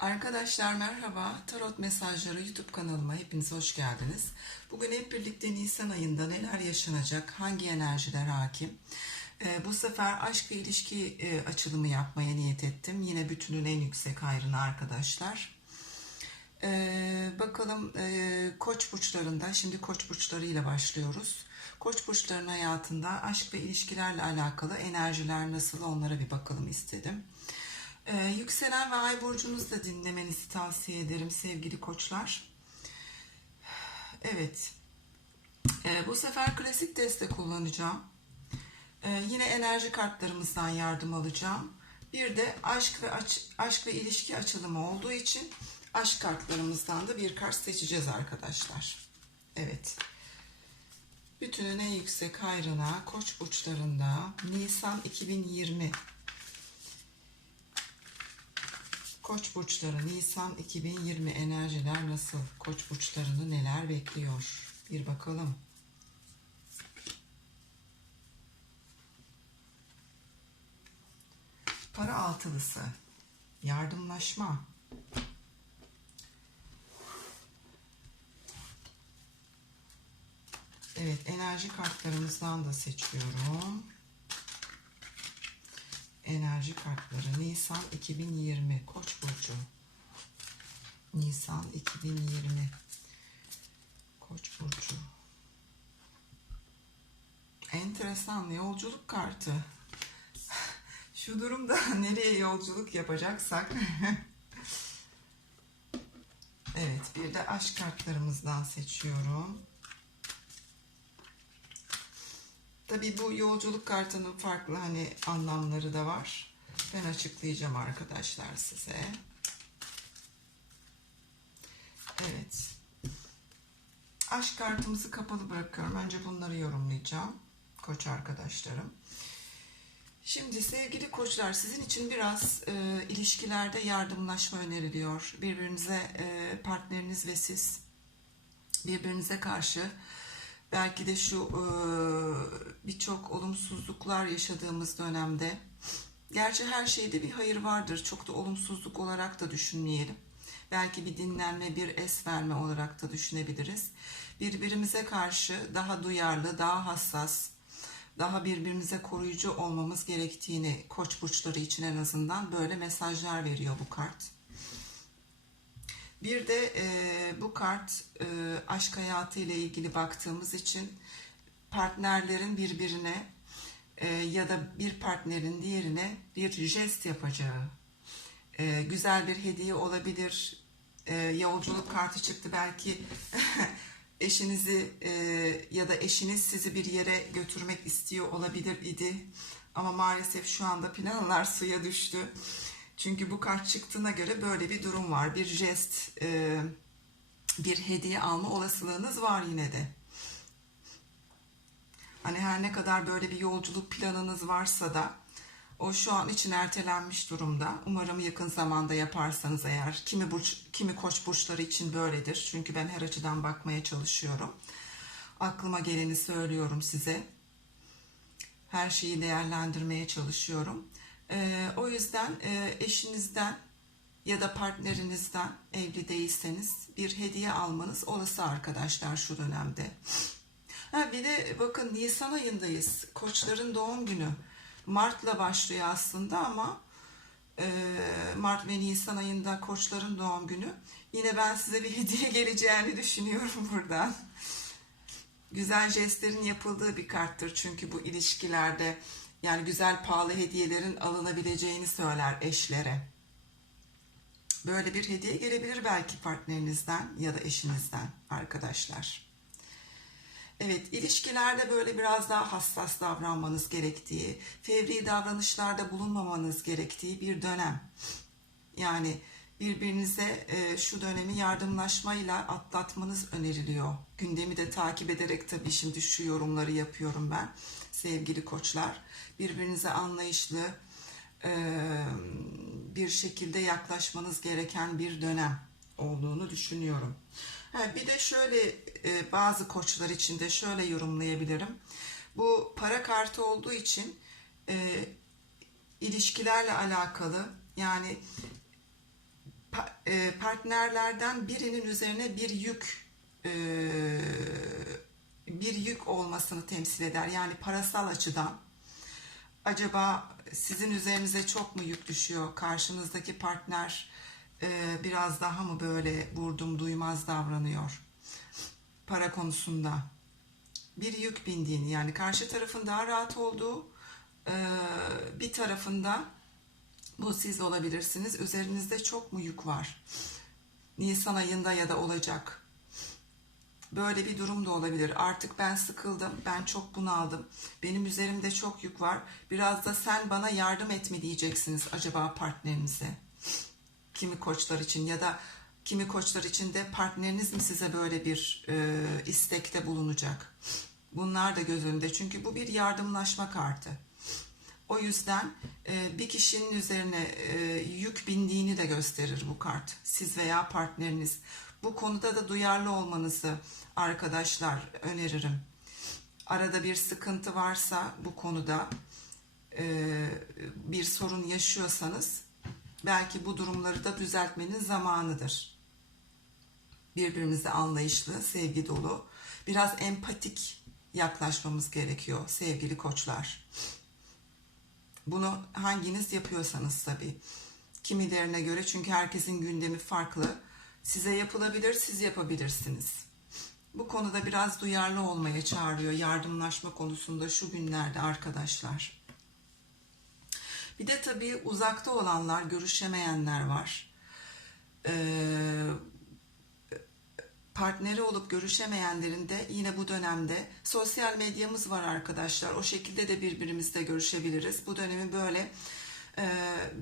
Arkadaşlar merhaba. Tarot Mesajları YouTube kanalıma hepiniz hoş geldiniz. Bugün hep birlikte Nisan ayında neler yaşanacak, hangi enerjiler hakim? Ee, bu sefer aşk ve ilişki e, açılımı yapmaya niyet ettim. Yine bütünün en yüksek hayrına arkadaşlar. Ee, bakalım e, koç burçlarında, şimdi koç burçlarıyla başlıyoruz. Koç burçlarının hayatında aşk ve ilişkilerle alakalı enerjiler nasıl onlara bir bakalım istedim. Ee, yükselen ve ay burcunuzu da dinlemenizi tavsiye ederim sevgili koçlar. Evet. Ee, bu sefer klasik deste kullanacağım. Ee, yine enerji kartlarımızdan yardım alacağım. Bir de aşk ve aç, aşk ve ilişki açılımı olduğu için aşk kartlarımızdan da bir kart seçeceğiz arkadaşlar. Evet. Bütünün en yüksek hayrına Koç burçlarında Nisan 2020 Koç burçları Nisan 2020 enerjiler nasıl? Koç burçlarını neler bekliyor? Bir bakalım. Para altılısı. Yardımlaşma. Evet, enerji kartlarımızdan da seçiyorum. Enerji kartları Nisan 2020 Koç burcu. Nisan 2020 Koç burcu. Enteresan yolculuk kartı. Şu durumda nereye yolculuk yapacaksak. evet, bir de aşk kartlarımızdan seçiyorum. Tabii bu yolculuk kartının farklı hani anlamları da var. Ben açıklayacağım arkadaşlar size. Evet. Aşk kartımızı kapalı bırakıyorum. Önce bunları yorumlayacağım. Koç arkadaşlarım. Şimdi sevgili koçlar sizin için biraz e, ilişkilerde yardımlaşma öneriliyor. Birbirinize e, partneriniz ve siz birbirinize karşı belki de şu birçok olumsuzluklar yaşadığımız dönemde gerçi her şeyde bir hayır vardır. Çok da olumsuzluk olarak da düşünmeyelim. Belki bir dinlenme bir es verme olarak da düşünebiliriz. Birbirimize karşı daha duyarlı daha hassas daha birbirimize koruyucu olmamız gerektiğini koç burçları için en azından böyle mesajlar veriyor bu kart. Bir de e, bu kart e, aşk hayatı ile ilgili baktığımız için partnerlerin birbirine e, ya da bir partnerin diğerine bir jest yapacağı, e, güzel bir hediye olabilir, e, yolculuk kartı çıktı belki eşinizi e, ya da eşiniz sizi bir yere götürmek istiyor olabilir idi. Ama maalesef şu anda planlar suya düştü. Çünkü bu kart çıktığına göre böyle bir durum var. Bir jest, e, bir hediye alma olasılığınız var yine de. Hani her ne kadar böyle bir yolculuk planınız varsa da o şu an için ertelenmiş durumda. Umarım yakın zamanda yaparsanız eğer. Kimi burç, kimi koç burçları için böyledir. Çünkü ben her açıdan bakmaya çalışıyorum. Aklıma geleni söylüyorum size. Her şeyi değerlendirmeye çalışıyorum. Ee, o yüzden e, eşinizden ya da partnerinizden evli değilseniz bir hediye almanız olası arkadaşlar şu dönemde. Ha, bir de bakın Nisan ayındayız. Koçların doğum günü. Mart'la başlıyor aslında ama e, Mart ve Nisan ayında koçların doğum günü. Yine ben size bir hediye geleceğini düşünüyorum buradan. Güzel jestlerin yapıldığı bir karttır çünkü bu ilişkilerde yani güzel pahalı hediyelerin alınabileceğini söyler eşlere. Böyle bir hediye gelebilir belki partnerinizden ya da eşinizden arkadaşlar. Evet, ilişkilerde böyle biraz daha hassas davranmanız gerektiği, fevri davranışlarda bulunmamanız gerektiği bir dönem. Yani birbirinize e, şu dönemi yardımlaşmayla atlatmanız öneriliyor. Gündemi de takip ederek tabii şimdi şu yorumları yapıyorum ben sevgili koçlar. Birbirinize anlayışlı e, bir şekilde yaklaşmanız gereken bir dönem olduğunu düşünüyorum. Ha, bir de şöyle e, bazı koçlar için de şöyle yorumlayabilirim. Bu para kartı olduğu için e, ilişkilerle alakalı yani partnerlerden birinin üzerine bir yük e, bir yük olmasını temsil eder. Yani parasal açıdan acaba sizin üzerinize çok mu yük düşüyor? Karşınızdaki partner e, biraz daha mı böyle vurdum duymaz davranıyor? Para konusunda bir yük bindiğini yani karşı tarafın daha rahat olduğu e, bir tarafında bu siz olabilirsiniz. Üzerinizde çok mu yük var? Nisan ayında ya da olacak. Böyle bir durum da olabilir. Artık ben sıkıldım, ben çok bunaldım. Benim üzerimde çok yük var. Biraz da sen bana yardım et mi diyeceksiniz acaba partnerinize? Kimi koçlar için ya da kimi koçlar için de partneriniz mi size böyle bir e, istekte bulunacak? Bunlar da göz önünde. Çünkü bu bir yardımlaşma kartı. O yüzden e, bir kişinin üzerine e, yük bindiğini de gösterir bu kart. Siz veya partneriniz. Bu konuda da duyarlı olmanızı arkadaşlar öneririm. Arada bir sıkıntı varsa bu konuda e, bir sorun yaşıyorsanız belki bu durumları da düzeltmenin zamanıdır. Birbirimize anlayışlı, sevgi dolu, biraz empatik yaklaşmamız gerekiyor sevgili koçlar. Bunu hanginiz yapıyorsanız tabii. Kimilerine göre çünkü herkesin gündemi farklı. Size yapılabilir, siz yapabilirsiniz. Bu konuda biraz duyarlı olmaya çağırıyor yardımlaşma konusunda şu günlerde arkadaşlar. Bir de tabii uzakta olanlar, görüşemeyenler var. Ee, partneri olup görüşemeyenlerin de yine bu dönemde sosyal medyamız var arkadaşlar. O şekilde de birbirimizle görüşebiliriz. Bu dönemi böyle e,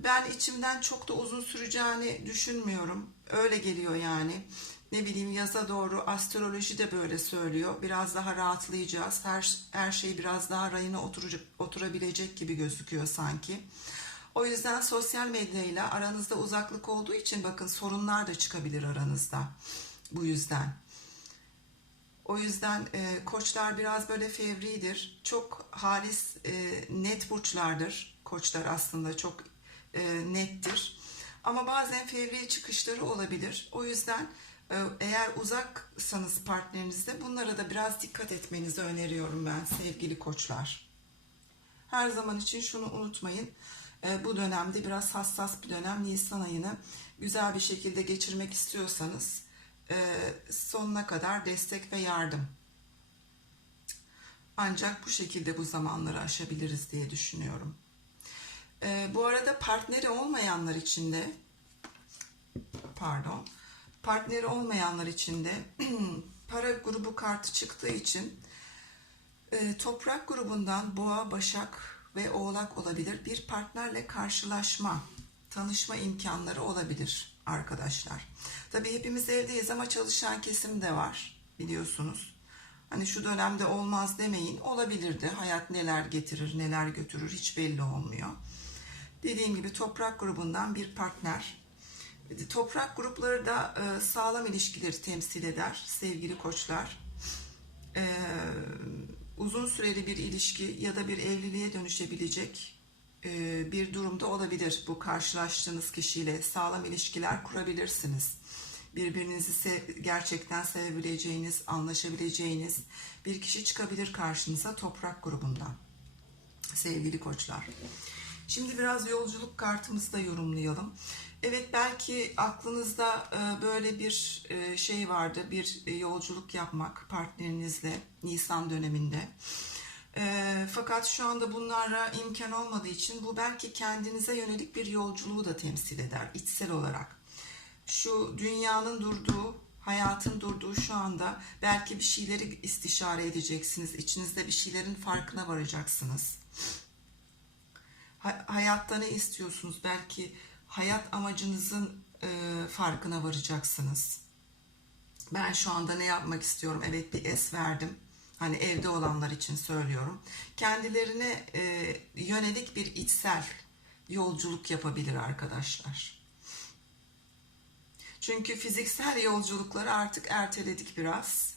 ben içimden çok da uzun süreceğini düşünmüyorum. Öyle geliyor yani. Ne bileyim yaza doğru astroloji de böyle söylüyor. Biraz daha rahatlayacağız. Her, her şey biraz daha rayına oturacak, oturabilecek gibi gözüküyor sanki. O yüzden sosyal medyayla aranızda uzaklık olduğu için bakın sorunlar da çıkabilir aranızda. Bu yüzden. O yüzden e, koçlar biraz böyle fevridir. Çok halis, e, net burçlardır. Koçlar aslında çok e, nettir. Ama bazen fevri çıkışları olabilir. O yüzden e, eğer uzaksanız partnerinizde bunlara da biraz dikkat etmenizi öneriyorum ben sevgili koçlar. Her zaman için şunu unutmayın. E, bu dönemde biraz hassas bir dönem. Nisan ayını güzel bir şekilde geçirmek istiyorsanız sonuna kadar destek ve yardım. Ancak bu şekilde bu zamanları aşabiliriz diye düşünüyorum. E, bu arada partneri olmayanlar için de pardon partneri olmayanlar için de para grubu kartı çıktığı için e, toprak grubundan boğa, başak ve oğlak olabilir. Bir partnerle karşılaşma, tanışma imkanları olabilir arkadaşlar. Tabii hepimiz evdeyiz ama çalışan kesim de var biliyorsunuz. Hani şu dönemde olmaz demeyin. Olabilir de hayat neler getirir neler götürür hiç belli olmuyor. Dediğim gibi toprak grubundan bir partner. Toprak grupları da e, sağlam ilişkileri temsil eder sevgili koçlar. E, uzun süreli bir ilişki ya da bir evliliğe dönüşebilecek e, bir durumda olabilir bu karşılaştığınız kişiyle sağlam ilişkiler kurabilirsiniz. Birbirinizi sev, gerçekten sevebileceğiniz, anlaşabileceğiniz bir kişi çıkabilir karşınıza toprak grubundan. Sevgili koçlar. Şimdi biraz yolculuk kartımızı da yorumlayalım. Evet belki aklınızda e, böyle bir e, şey vardı, bir e, yolculuk yapmak partnerinizle Nisan döneminde. Fakat şu anda bunlara imkan olmadığı için bu belki kendinize yönelik bir yolculuğu da temsil eder içsel olarak. Şu dünyanın durduğu, hayatın durduğu şu anda belki bir şeyleri istişare edeceksiniz. İçinizde bir şeylerin farkına varacaksınız. Hayatta ne istiyorsunuz? Belki hayat amacınızın e, farkına varacaksınız. Ben şu anda ne yapmak istiyorum? Evet bir es verdim. Hani evde olanlar için söylüyorum. Kendilerine e, yönelik bir içsel yolculuk yapabilir arkadaşlar. Çünkü fiziksel yolculukları artık erteledik biraz.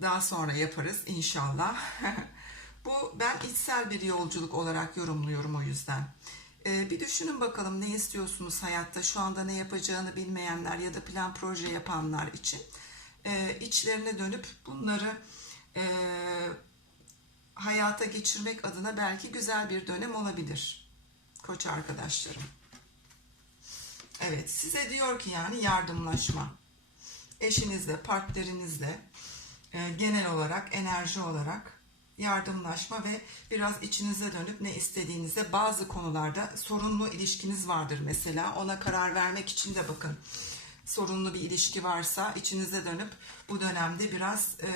Daha sonra yaparız inşallah. Bu ben içsel bir yolculuk olarak yorumluyorum o yüzden. Ee, bir düşünün bakalım ne istiyorsunuz hayatta şu anda ne yapacağını bilmeyenler ya da plan proje yapanlar için Ee, içlerine dönüp bunları e, hayata geçirmek adına belki güzel bir dönem olabilir koç arkadaşlarım. Evet size diyor ki yani yardımlaşma eşinizle partnerinizle e, genel olarak enerji olarak yardımlaşma ve biraz içinize dönüp ne istediğinize bazı konularda sorunlu ilişkiniz vardır mesela ona karar vermek için de bakın sorunlu bir ilişki varsa içinize dönüp bu dönemde biraz e,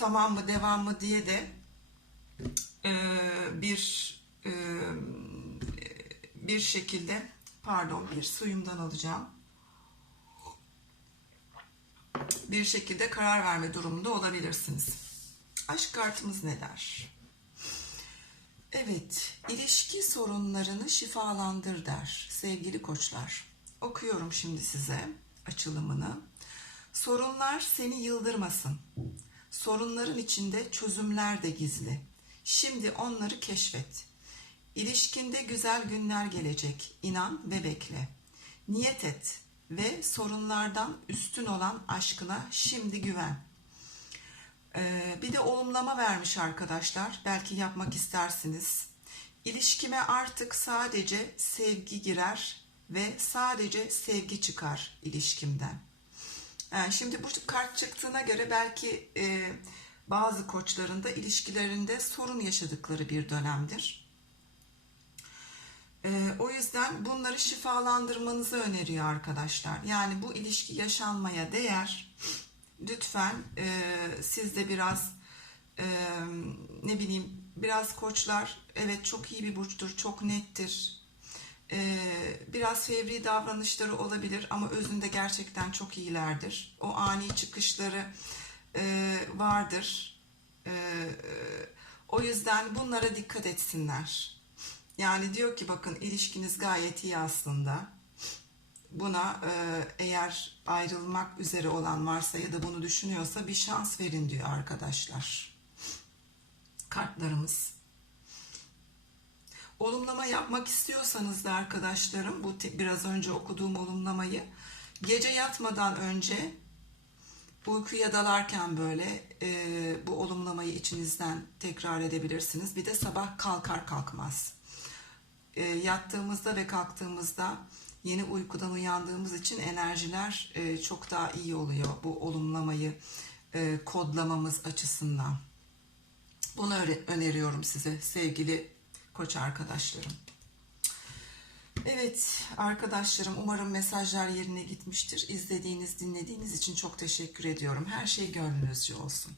tamam mı devam mı diye de e, bir e, bir şekilde pardon bir suyumdan alacağım bir şekilde karar verme durumunda olabilirsiniz. Aşk kartımız ne der? Evet, ilişki sorunlarını şifalandır der sevgili koçlar. Okuyorum şimdi size açılımını. Sorunlar seni yıldırmasın. Sorunların içinde çözümler de gizli. Şimdi onları keşfet. İlişkinde güzel günler gelecek. İnan ve bekle. Niyet et ve sorunlardan üstün olan aşkına şimdi güven. Ee, bir de olumlama vermiş arkadaşlar. Belki yapmak istersiniz. İlişkime artık sadece sevgi girer ve sadece sevgi çıkar ilişkimden. Yani şimdi bu kart çıktığına göre belki e, bazı koçların da ilişkilerinde sorun yaşadıkları bir dönemdir. E, o yüzden bunları şifalandırmanızı öneriyor arkadaşlar. Yani bu ilişki yaşanmaya değer. Lütfen e, siz de biraz e, ne bileyim biraz koçlar evet çok iyi bir burçtur, çok nettir. E, biraz fevri davranışları olabilir ama özünde gerçekten çok iyilerdir. O ani çıkışları e, vardır. E, o yüzden bunlara dikkat etsinler. Yani diyor ki bakın ilişkiniz gayet iyi aslında. Buna e, eğer ayrılmak üzere olan varsa ya da bunu düşünüyorsa bir şans verin diyor arkadaşlar. Kartlarımız. Olumlama yapmak istiyorsanız da arkadaşlarım bu biraz önce okuduğum olumlamayı gece yatmadan önce uykuya dalarken böyle e, bu olumlamayı içinizden tekrar edebilirsiniz. Bir de sabah kalkar kalkmaz e, yattığımızda ve kalktığımızda yeni uykudan uyandığımız için enerjiler e, çok daha iyi oluyor bu olumlamayı e, kodlamamız açısından. Bunu öneriyorum size sevgili koç arkadaşlarım. Evet arkadaşlarım umarım mesajlar yerine gitmiştir. İzlediğiniz, dinlediğiniz için çok teşekkür ediyorum. Her şey gönlünüzce olsun.